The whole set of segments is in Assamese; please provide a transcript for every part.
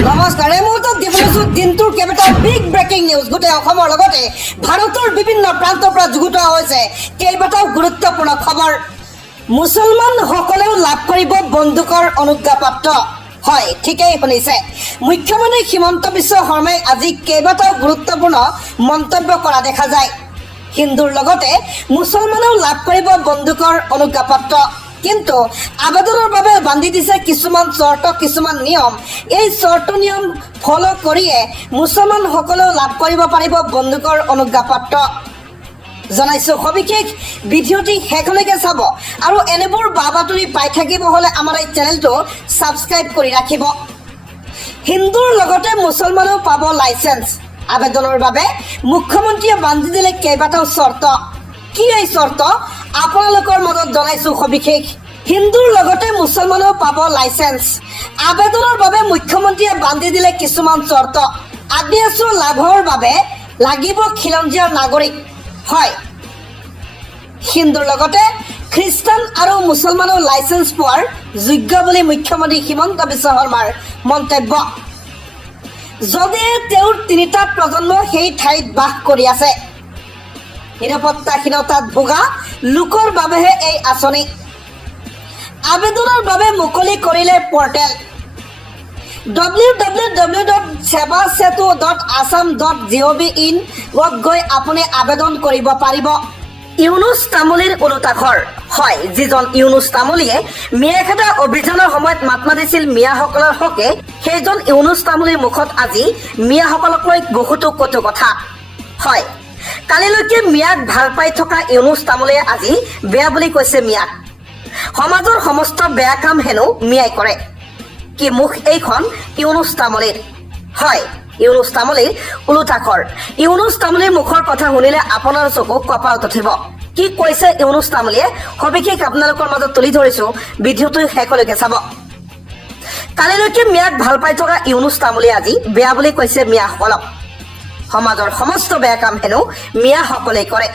নমস্কাৰ। এই মুহূৰ্তত দিবলৈ দিনটোৰ কেইবাটাও বিগ ব্ৰেকিং নিউজ গোটেই অসমৰ লগতে ভাৰতৰ বিভিন্ন প্ৰান্তৰ পৰা যুগুতোৱা হৈছে কেইবাটাও গুৰুত্বপূৰ্ণ খবৰ। মুছলমানসকলেও লাভ কৰিব বন্দুকৰ অনুজ্ঞাপত্ৰ। হয়, ঠিকেই শুনিছে। মুখ্যমন্ত্ৰী হিমন্ত বিশ্ব শৰ্মাই আজি কেইবাটাও গুৰুত্বপূৰ্ণ মন্তব্য কৰা দেখা যায়। হিন্দুৰ লগতে মুছলমানেও লাভ কৰিব বন্দুকৰ অনুজ্ঞাপত্ৰ, কিন্তু আবেদনৰ বাবে বান্ধি দিছে কিছুমান চৰ্ত, কিছুমান নিয়ম। এই চৰ্ত নিয়ম ফলো কৰিয়ে মুছলমানসকলেও লাভ কৰিব পাৰিব বন্দুকৰ অনুজ্ঞাপত্ৰ। জনাইছো সবিশেষ ভিডিঅ'টি শেষলৈকে চাব আৰু এনেবোৰ বা বাতৰি পাই থাকিব হ'লে আমাৰ এই চেনেলটো ছাবস্ক্ৰাইব কৰি ৰাখিব। হিন্দুৰ লগতে মুছলমানেও পাব লাইচেন্স। আবেদনৰ বাবে মুখ্যমন্ত্ৰীয়ে বান্ধি দিলে কেইবাটাও চৰ্ত। কি এই চৰ্ত আপোনালোকৰ মাজত জনাইছো সবিশেষ। হিন্দুৰ লগতে মুছলমানেও পাব লাইচেন্স। আবেদনৰ বাবে মুখ্যমন্ত্ৰীয়ে বান্ধি দিলে কিছুমান চৰ্ত। আদিবাসী লাভৰ বাবে লাগিব খিলঞ্জীয়া নাগৰিক। হয়, হিন্দুৰ লগতে খ্ৰীষ্টান আৰু মুছলমানেও লাইচেন্স পোৱাৰ যোগ্য বুলি মুখ্যমন্ত্ৰী হিমন্ত বিশ্ব শৰ্মাৰ মন্তব্য। যদিহে তেওঁৰ তিনিটা প্ৰজন্ম সেই ঠাইত বাস কৰি আছে। নিৰাপত্তাহীনতাত ভোগা লোকৰ বাবেহে এই আঁচনি। আবেদনৰ বাবে মুকলি কৰিলে পৰ্টেল www.sevasetu.assam.gov.in গৈ আপুনি আবেদন কৰিব পাৰিব। ইউনুছ তামুলীৰ ওলোটাঘৰ। হয়, যিজন ইউনুছ তামুলীয়ে মিয়াখেদা অভিযানৰ সময়ত মাত মাতিছিল মিয়াসকলৰ হকে, সেইজন ইউনুছ তামুলীৰ মুখত আজি মিয়াসকলক লৈ বহুতো কটু কথা। হয়, কালিলৈকে মিয়াক ভাল পাই থকা ইউনুছ তামুলীয়ে আজি বেয়া বুলি কৈছে মিয়াক। সমাজৰ সমস্ত বেয়া কাম হেনো মিয়াই কৰে। কি মুখ এইখন ইউনুছ তামুলীৰ। হয়, ইউনুছ তামুলীৰ ওলোটাঘৰ। ইউনুছ তামুলীৰ মুখৰ কথা শুনিলে আপোনাৰ চকু কপালত উঠিব। কি কৈছে ইউনুছ তামুলীয়ে সবিশেষ আপোনালোকৰ মাজত তুলি ধৰিছো, ভিডিঅ'টো শেষলৈকে চাব। কালিলৈকে মিয়াক ভাল পাই থকা ইউনুছ তামুলীয়ে আজি বেয়া বুলি কৈছে মিয়াসকলক। সমাজৰ সমস্ত বেয়া কাম হেনো মিয়াসকলে কৰে।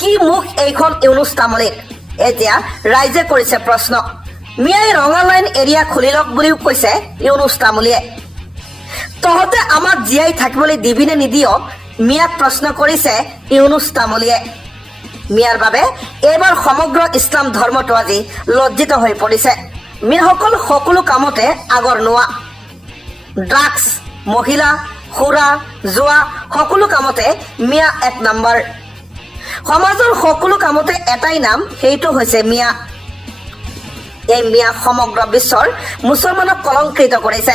কি মুখ এইখন ইউনুছ তামুলীৰ। এতিয়া ৰাইজে কৰিছে প্ৰশ্ন। মিয়াই ৰঙা লাইন এৰিয়া খুলি লওক বুলিও কৈছে ইউনুছ তামুলীয়ে। তহঁতে আমাক জীয়াই থাকিবলৈ দিবিনে নিদিয়ক, মিয়াক প্ৰশ্ন কৰিছে ইউনুছ তামুলীয়ে। মিয়াৰ বাবে এইবাৰ সমগ্ৰ ইছলাম ধৰ্মটো আজি লজ্জিত হৈ পৰিছে। মিয়াসকল সকলো কামতে আগৰনুৱা। ড্ৰাগছ, মহিলা, সুৰা, জোৱা সকলো কামতে মিয়া এক নম্বৰ। সমাজৰ সকলো কামতে এটাই নাম, সেইটো হৈছে মিয়া। এই মিয়া সমগ্ৰ বিশ্বৰ মুছলমানক কলংকৃত কৰিছে।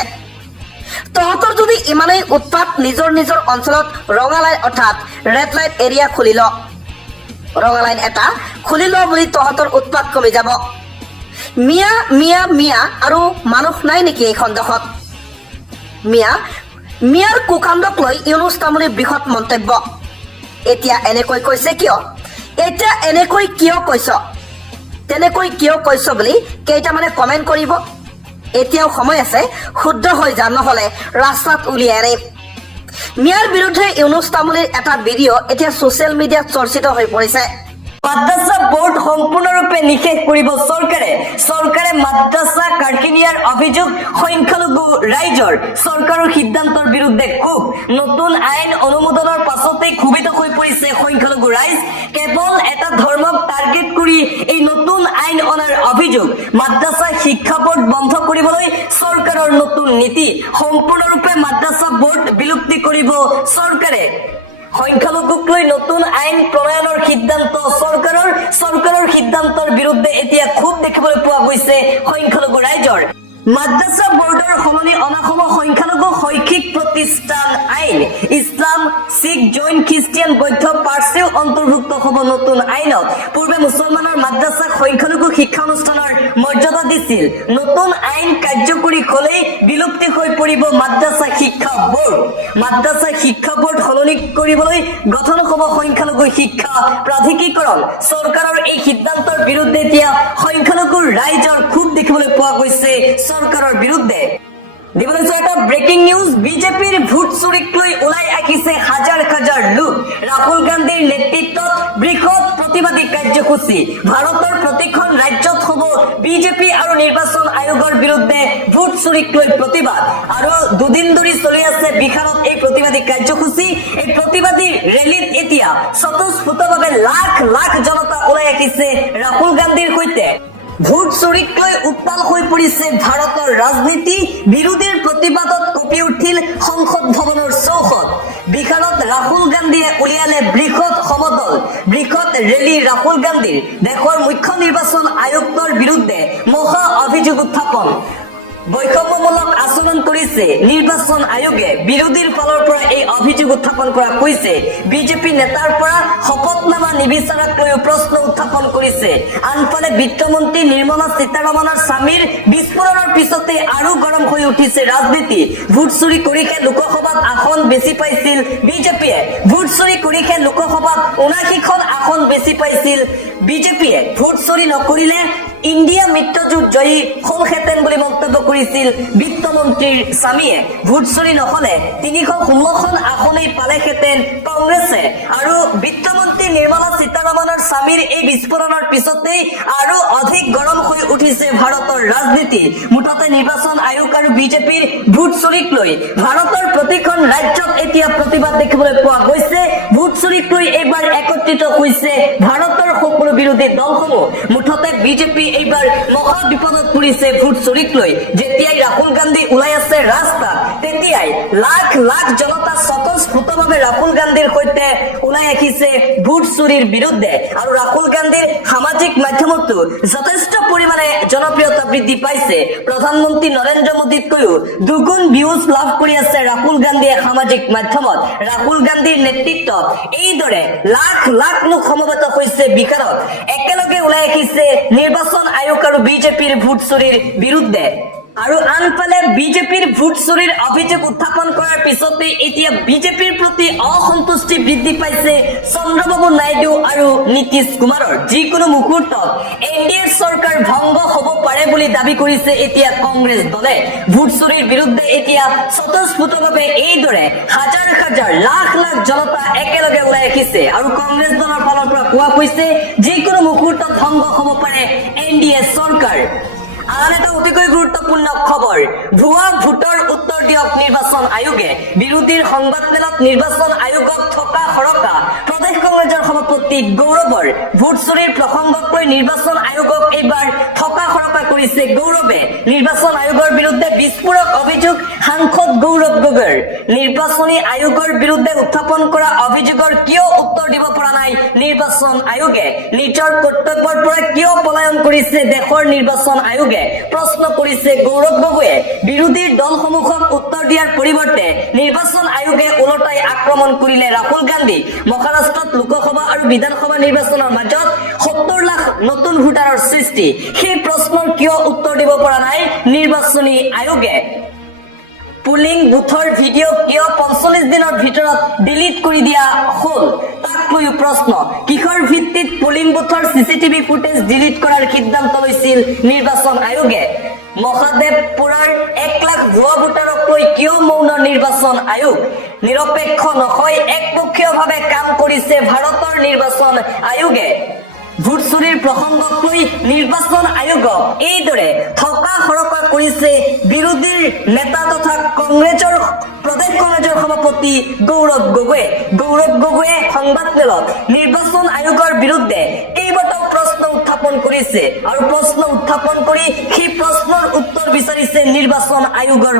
তহঁতৰ যদি ইমানেই উৎপাত, নিজৰ নিজৰ অঞ্চলত ৰঙা লাইন অৰ্থাৎ ৰেড লাইট এৰিয়া খুলি ল। ৰঙা লাইন এটা খুলি ল বুলি তহঁতৰ উৎপাত কমি যাব। মিয়া মিয়া মিয়া আৰু মানুহ নাই নেকি এইখন দেশত? মিয়াৰ কুকাণ্ডক লৈ ইউনুছ তামুলীৰ বৃহৎ মন্তব্য। এতিয়া এনেকৈ কৈছে কিয়? এতিয়া এনেকৈ কিয় কৈছ? তেনেকৈ কিয় কৈছ বুলি কেইটামানে কমেণ্ট কৰিব। এতিয়াও সময় আছে, শুদ্ধ হৈ যা, নহ'লে ৰাস্তাত উলিয়াই আনিম। মিয়াৰ বিৰুদ্ধে ইউনুছ তামুলীৰ এটা ভিডিঅ' এতিয়া ছ'চিয়েল মিডিয়াত চৰ্চিত হৈ পৰিছে। মাদ্ৰাছা বোৰ্ড সম্পূৰ্ণৰূপে নিষেধ কৰিব চৰকাৰে মাদ্ৰাছা কাৰ্কিনিয়াৰ অভিযোগ সংখ্যালঘু ৰাইজৰ। চৰকাৰৰ সিদ্ধান্তৰ বিৰুদ্ধে ক্ষোভ। নতুন আইন অনুমোদনৰ পাছতেই ক্ষোভিত হৈ পৰিছে সংখ্যালঘু ৰাইজ। কেৱল এটা ধৰ্মক টাৰ্গেট কৰি এই নতুন আইন অনাৰ অভিযোগ। মাদ্ৰাছা শিক্ষা বোৰ্ড বন্ধ কৰিবলৈ চৰকাৰৰ নতুন নীতি। সম্পূৰ্ণৰূপে মাদ্ৰাছা বোৰ্ড বিলুপ্তি কৰিব চৰকাৰে। সংখ্যালঘুক লৈ নতুন আইন প্ৰণয়নৰ সিদ্ধান্ত চৰকাৰৰ সিদ্ধান্তৰ বিৰুদ্ধে এতিয়া ক্ষোভ দেখিবলৈ পোৱা গৈছে সংখ্যালঘু ৰাইজৰ। মাদ্ৰাছা বোৰ্ডৰ সলনি অনা হ'ব সংখ্যালঘু শৈক্ষিক প্ৰতিষ্ঠান আইন। ইছলাম, শিখ, জৈন, খ্ৰীষ্টিয়ান, বৌদ্ধ, পাৰ্চীও অন্তৰ্ভুক্ত হ'ব নতুন আইনত। পূৰ্বে মুছলমানৰ মাদ্ৰাছাক সংখ্যালঘু শিক্ষানুষ্ঠানৰ মৰ্যাদা দিছিল। নতুন আইন কাৰ্যকৰী হ'লেই বিলুপ্তি হৈ পৰিব মাদ্ৰাছা শিক্ষা বোৰ্ড। মাদ্ৰাছা শিক্ষা বোৰ্ড সলনি কৰিবলৈ গঠন হ'ব সংখ্যালঘু শিক্ষা প্ৰাধিকৰণ। চৰকাৰৰ এই সিদ্ধান্তৰ বিৰুদ্ধে এতিয়া সংখ্যালঘু ৰাইজৰ ক্ষোভ দেখিবলৈ পোৱা গৈছে চৰকাৰৰ বিৰুদ্ধে। দিবলৈ এটা ব্ৰেকিং নিউজ। বিজেপিৰ ভোট চুৰিক লৈ ওলাই আহিছে হাজাৰ হাজাৰ লোক। ৰাহুল গান্ধীৰ নেতৃত্বত বৃহৎ প্ৰতিবাদী কাৰ্যসূচী। ভাৰতৰ প্ৰতিখন ৰাজ্যত হ'ব বিজেপি আৰু নিৰ্বাচন আয়োগৰ বিৰুদ্ধে ভোট চুৰিক লৈ প্ৰতিবাদ আৰু দুদিন ধৰি চলি আছে বিহাৰত এই প্ৰতিবাদী কাৰ্যসূচী। এই প্ৰতিবাদী ৰেলীত এতিয়া স্বতঃস্ফূৰ্তভাৱে লাখ লাখ জনতা ওলাই আহিছে ৰাহুল গান্ধীৰ সৈতে। ভোট চুৰিক লৈ উত্তাল হৈ পৰিছে ভাৰতৰ ৰাজনীতি। বিৰোধীৰ প্ৰতিবাদত কঁপি উঠিল সংসদ ভৱনৰ চৌহদ। বিহাৰত ৰাহুল গান্ধীয়ে উলিয়ালে বৃহৎ সমদল, বৃহৎ ৰেলী ৰাহুল গান্ধীৰ। দেশৰ মুখ্য নিৰ্বাচন আয়ুক্তৰ বিৰুদ্ধে মহা অভিযোগ উত্থাপন। বৈষম্যমূলক আচৰণ কৰিছে নিৰ্বাচন আয়োগে। বিৰোধীৰ ফালৰ পৰা এই অভিযোগ উত্থাপন কৰা হৈছে। বিজেপি নেতাৰ পৰা শপতনামা নিবিচাৰাকলৈও প্ৰশ্ন উত্থাপন কৰিছে। আনফালে বিত্তমন্ত্ৰী নিৰ্মলা সীতাৰমণৰ স্বামীৰ বিস্ফোৰণৰ পিছতে আৰু গৰম হৈ উঠিছে ৰাজনীতি। ভোট চুৰি কৰিহে লোকসভাত আসন বেছি পাইছিল বিজেপিয়ে। ভোট চুৰি কৰিহে লোকসভাত ৭৯খন আসন বেছি পাইছিল বিজেপিয়ে। ভোট চুৰি নকৰিলে ইণ্ডিয়া মিত্ৰজোঁট জয়ী হলহেঁতেন বুলি মন্তব্য কৰিছিল বিত্তমন্ত্ৰীৰ স্বামীয়ে। ভোট চুৰি নহলে ৩১৬খন আসনেই পালেহেঁতেন কংগ্ৰেছে। আৰু বিত্তমন্ত্ৰী নিৰ্মলা সীতাৰমণৰ স্বামীৰ এই বিস্ফোৰণৰ পিছতেই আৰু অধিক গৰম হৈ উঠিছে ভাৰতৰ ৰাজনীতি। মুঠতে নিৰ্বাচন আয়োগ আৰু বিজেপিৰ ভোট চুৰিক লৈ ভাৰতৰ প্ৰতিখন ৰাজ্যত এতিয়া প্ৰতিবাদ দেখিবলৈ পোৱা গৈছে। ভোট চুৰিক লৈ এইবাৰ একত্ৰিত হৈছে ভাৰতৰ সকলো বিৰোধী দলসমূহ। মুঠতে বিজেপি এইবাৰ মহা বিপদত পৰিছে ভোট চুৰিক লৈ। যেতিয়াই ৰাহুল গান্ধী ওলাই আছে ৰাস্তাত, তেতিয়াই লাখ লাখ জনতা স্বতঃস্ফূৰ্তভাৱে ৰাহুল গান্ধীৰ সৈতে ওলাই আহিছে ভোট চুৰিৰ বিৰুদ্ধে। আৰু ৰাহুল গান্ধীৰ সামাজিক মাধ্যমতো যথেষ্ট পৰিমাণে জনপ্ৰিয়তা বৃদ্ধি পাইছে। প্ৰধানমন্ত্ৰী নৰেন্দ্ৰ মোদীতকৈও দুগুণ ভিউজ লাভ কৰি আছে ৰাহুল গান্ধীয়ে সামাজিক মাধ্যমত। ৰাহুল গান্ধীৰ নেতৃত্বত এইদৰে লাখ লাখ লোক সমবেত হৈছে বিহাৰত। একেলগে ওলাই আহিছে নিৰ্বাচন আয়োগ আৰু বিজেপিৰ ভোট চুৰিৰ বিৰুদ্ধে। আৰু আনফালে বিজেপিৰ ভোট চুৰিৰ অভিযোগ উত্থাপন কৰাৰ পিছতে এতিয়া বিজেপিৰ প্ৰতি অসন্তুষ্টি বৃদ্ধি পাইছে চন্দ্ৰবাবু নাইডু আৰু নীতিশ কুমাৰৰ। যিকোনো মুহূৰ্তত এনডিএ চৰকাৰ ভংগ হ'ব পাৰে বুলি দাবী কৰিছে এতিয়া কংগ্ৰেছ দলে। ভোট চুৰিৰ বিৰুদ্ধে এতিয়া স্বতঃস্ফূৰ্তভাৱে এইদৰে হাজাৰ হাজাৰ লাখ লাখ জনতা একেলগে ওলাই আহিছে। আৰু কংগ্ৰেছ দলৰ ফালৰ পৰা কোৱা হৈছে যিকোনো মুহূৰ্তত ভংগ হ'ব পাৰে এনডিএ চৰকাৰ। আন এটা অতিকৈ গুৰুত্বপূৰ্ণ খবৰ, ভুৱা ভোটৰ উত্তৰ দিয়ক নিৰ্বাচন আয়োগে। বিৰোধীৰ সংবাদমেলত নিৰ্বাচন আয়োগক থকা সৰকা প্ৰদেশ কংগ্ৰেছৰ সভাপতি গৌৰৱৰ। ভোট চুৰিৰ প্ৰসংগক লৈ নিৰ্বাচন আয়োগক এইবাৰ থকা সৰকা কৰিছে গৌৰৱে। নিৰ্বাচন আয়োগৰ বিৰুদ্ধে বিস্ফোৰক অভিযোগ সাংসদ গৌৰৱ গগৈৰ। নিৰ্বাচনী আয়োগৰ বিৰুদ্ধে উত্থাপন কৰা অভিযোগৰ কিয় উত্তৰ দিব পৰা নাই নিৰ্বাচন আয়োগে? নিজৰ কৰ্তব্যৰ পৰা কিয় পলায়ন কৰিছে দেশৰ নিৰ্বাচন আয়োগে? প্ৰশ্ন কৰিছে গৌৰৱ গগৈয়ে। বিৰোধীৰ দলসমূহক উত্তৰ দিয়াৰ পৰিৱৰ্তে নিৰ্বাচন আয়োগে ওলটাই আক্ৰমণ কৰিলে ৰাহুল গান্ধী। মহাৰাষ্ট্ৰত লোকসভা আৰু বিধানসভা নিৰ্বাচনৰ মাজত ৭০ লাখ নতুন ভোটাৰৰ সৃষ্টি। সেই প্ৰশ্নৰ কিয় উত্তৰ দিব পৰা নাই নিৰ্বাচনী আয়োগে? পুলিং বুথৰ ভিডিঅ' কিয় ৪৫ দিনৰ ভিতৰত ডিলিট কৰি দিয়া হ'ল, তাক লৈও প্ৰশ্ন। কিহৰ ভিত্তিত পুলিং বুথৰ চিচিটিভি ফুটেজ ডিলিট কৰাৰ সিদ্ধান্ত লৈছিল নিৰ্বাচন আয়োগে? মহাদেৱপুৰৰ ১ লাখ ভুৱা ভোটাৰক লৈ কিয় মৌন নিৰ্বাচন আয়োগ? নিৰপেক্ষ নহয়, একপক্ষীয়ভাৱে কাম কৰিছে ভাৰতৰ নিৰ্বাচন আয়োগে। ভোট চুৰিৰ প্ৰসংগক লৈ নিৰ্বাচন আয়োগক এইদৰে থকা সৰকা কৰিছে বিৰোধীৰ নেতা তথা কংগ্ৰেছৰ প্ৰদেশ কংগ্ৰেছৰ সভাপতি গৌৰৱ গগৈয়ে। গৌৰৱ গগৈয়ে সংবাদমেলত নিৰ্বাচন আয়োগৰ বিৰুদ্ধে কেইবাটাও প্ৰশ্ন উত্থাপন কৰিছে আৰু প্ৰশ্ন উত্থাপন কৰি সেই প্ৰশ্নৰ উত্তৰ বিচাৰিছে নিৰ্বাচন আয়োগৰ